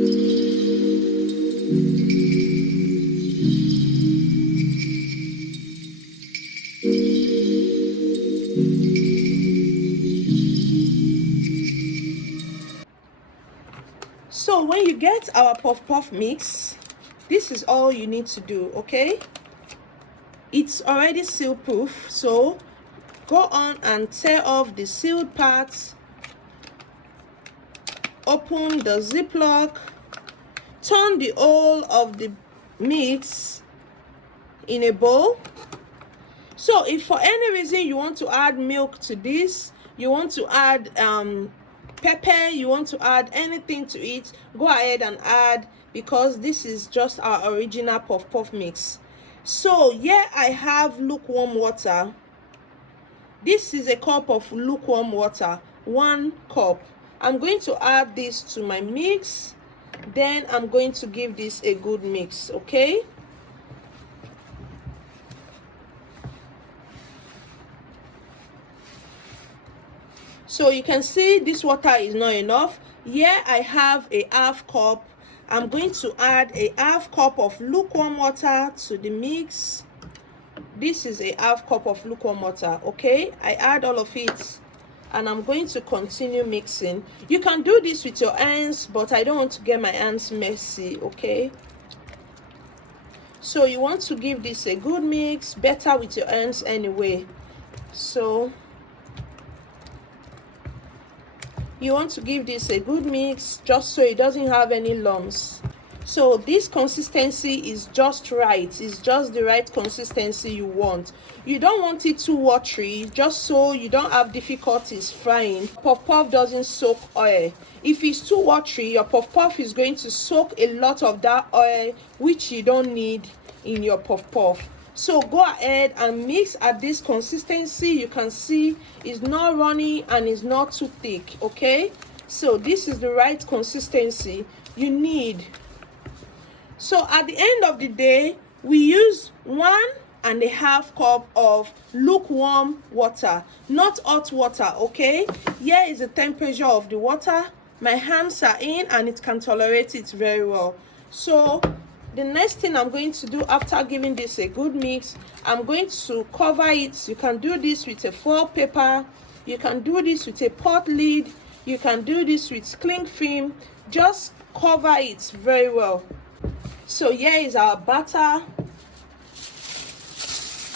So when you get our puff puff mix, this is all you need to do, okay? It's already seal proof, so go on and tear off the sealed parts, open the ziplock, turn the whole of the mix in a bowl. So if for any reason you want to add milk to this, you want to add pepper, you want to add anything to it, go ahead and add, because this is just our original puff puff mix. So here I have lukewarm water. This is a cup of lukewarm water, 1 cup. I'm going to add this to my mix, then I'm going to give this a good mix, okay? So you can see this water is not enough. Here I have a half cup. I'm going to add a half cup of lukewarm water to the mix. This is a half cup of lukewarm water, okay? I add all of it and I'm going to continue mixing. You can do this with your hands, but I don't want to get my hands messy, okay? So you want to give this a good mix, better with your hands anyway. So you want to give this a good mix just so it doesn't have any lumps. So this consistency is just right. It's just the right consistency you want. You don't want it too watery, just so you don't have difficulties frying. Puff puff doesn't soak oil. If it's too watery, your puff puff is going to soak a lot of that oil, which you don't need in your puff puff. So go ahead and mix at this consistency. You can see it's not runny and it's not too thick, okay? So this is the right consistency you need. So at the end of the day, we use 1.5 cup of lukewarm water, not hot water, okay? Here is the temperature of the water. My hands are in and it can tolerate it very well. So the next thing I'm going to do after giving this a good mix, I'm going to cover it. You can do this with a foil paper, you can do this with a pot lid, you can do this with cling film. Just cover it very well. So here is our batter.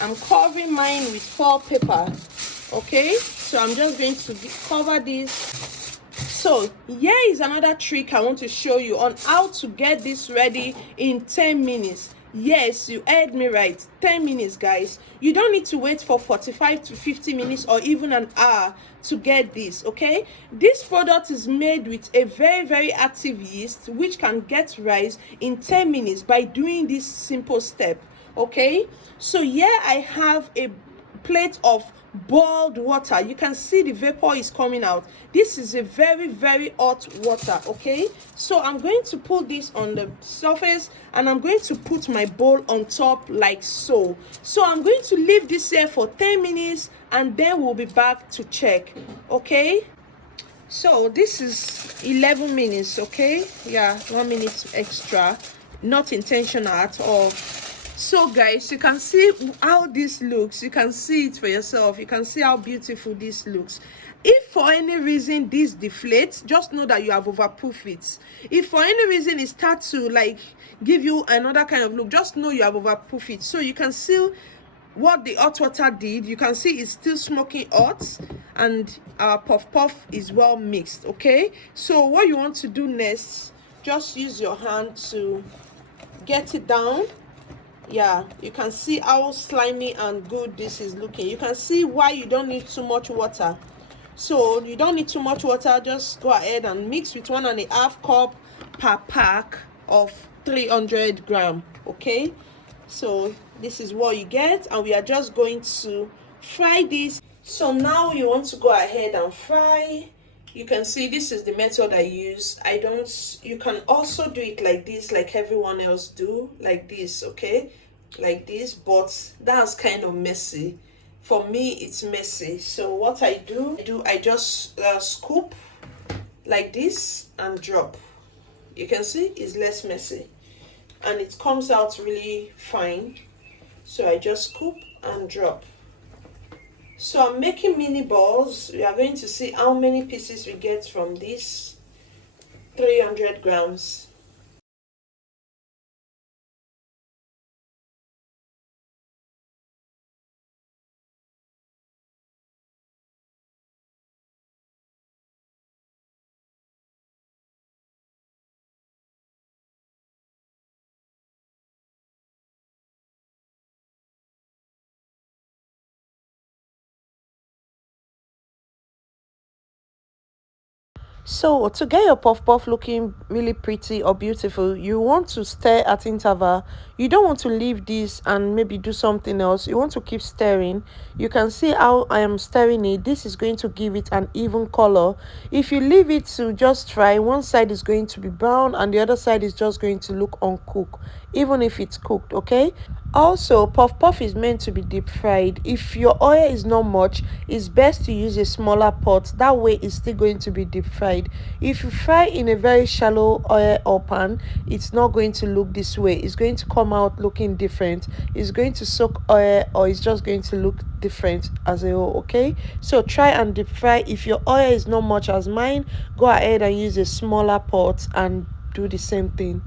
I'm covering mine with foil paper, okay? So I'm just going to cover this. So here is another trick I want to show you on how to get this ready in 10 minutes. Yes, you heard me right, 10 minutes, guys. You don't need to wait for 45 to 50 minutes or even an hour to get this, okay? This product is made with a very active yeast, which can get rice in 10 minutes by doing this simple step, okay? So here I have a plate of boiled water. You can see the vapor is coming out. This is a very hot water, okay? So I'm going to put this on the surface and I'm going to put my bowl on top like so. So I'm going to leave this here for 10 minutes and then we'll be back to check, okay? So this is 11 minutes, okay? Yeah, 1 minute extra, not intentional at all. So guys, you can see how this looks. You can see it for yourself. You can see how beautiful this looks. If for any reason this deflates, just know that you have overproofed it. If for any reason it starts to like give you another kind of look, just know you have overproofed it. So you can see what the hot water did. You can see it's still smoking hot and our puff puff is well mixed, okay? So what you want to do next, just use your hand to get it down. Yeah, you can see how slimy and good this is looking. You can see why you don't need too much water. So you don't need too much water. Just go ahead and mix with 1.5 cup per pack of 300 gram, okay? So this is what you get, and we are just going to fry this. So now you want to go ahead and fry. You can see this is the method I use. You can also do it like this, like everyone else do, like this, okay? Like this, but that's kind of messy. For me, it's messy. So what I do, I just scoop like this and drop. You can see it's less messy and it comes out really fine. So I just scoop and drop. So I'm making mini balls. We are going to see how many pieces we get from this 300 grams. So to get your puff puff looking really pretty or beautiful, you want to stir at interval. You don't want to leave this and maybe do something else. You want to keep stirring. You can see how I am stirring it. This is going to give it an even color. If you leave it to just fry, one side is going to be brown and the other side is just going to look uncooked, even if it's cooked. Okay. Also, puff puff is meant to be deep fried. If your oil is not much, it's best to use a smaller pot. That way it's still going to be deep fried. If you fry in a very shallow oil or pan, it's not going to look this way. It's going to come out looking different. It's going to soak oil, or it's just going to look different as a whole. Okay, so try and deep fry. If your oil is not much as mine, go ahead and use a smaller pot and do the same thing.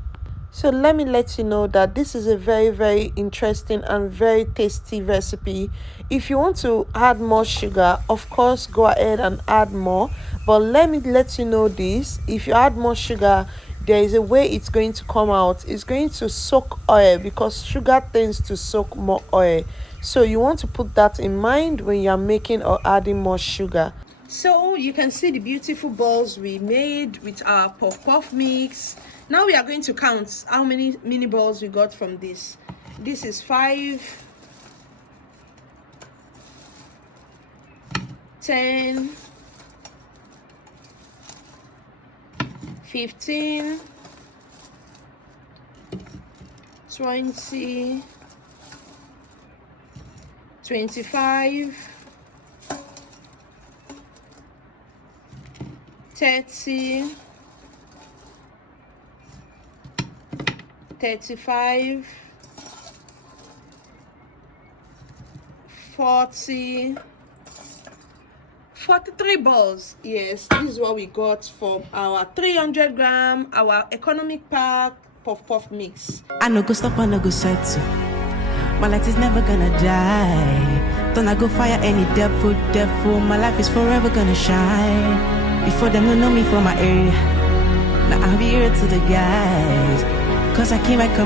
So let me let you know that this is a very interesting and very tasty recipe. If you want to add more sugar, of course go ahead and add more, but let me let you know this: if you add more sugar, there is a way it's going to come out. It's going to soak oil because sugar tends to soak more oil. So you want to put that in mind when you are making or adding more sugar. So you can see the beautiful balls we made with our puff puff mix. Now we are going to count how many mini balls we got from this. This is 5, 10, 15, 20, 25, 30, 35, 40, 43 balls. Yes, this is what we got from our 300 gram, our economic pack puff puff mix. I no go stop, I no go settle. My light is never gonna die. Don't I go fire any devil. My life is forever gonna shine. Before them don't know me from my area. Now I'll be here to the guys. Cause I came back.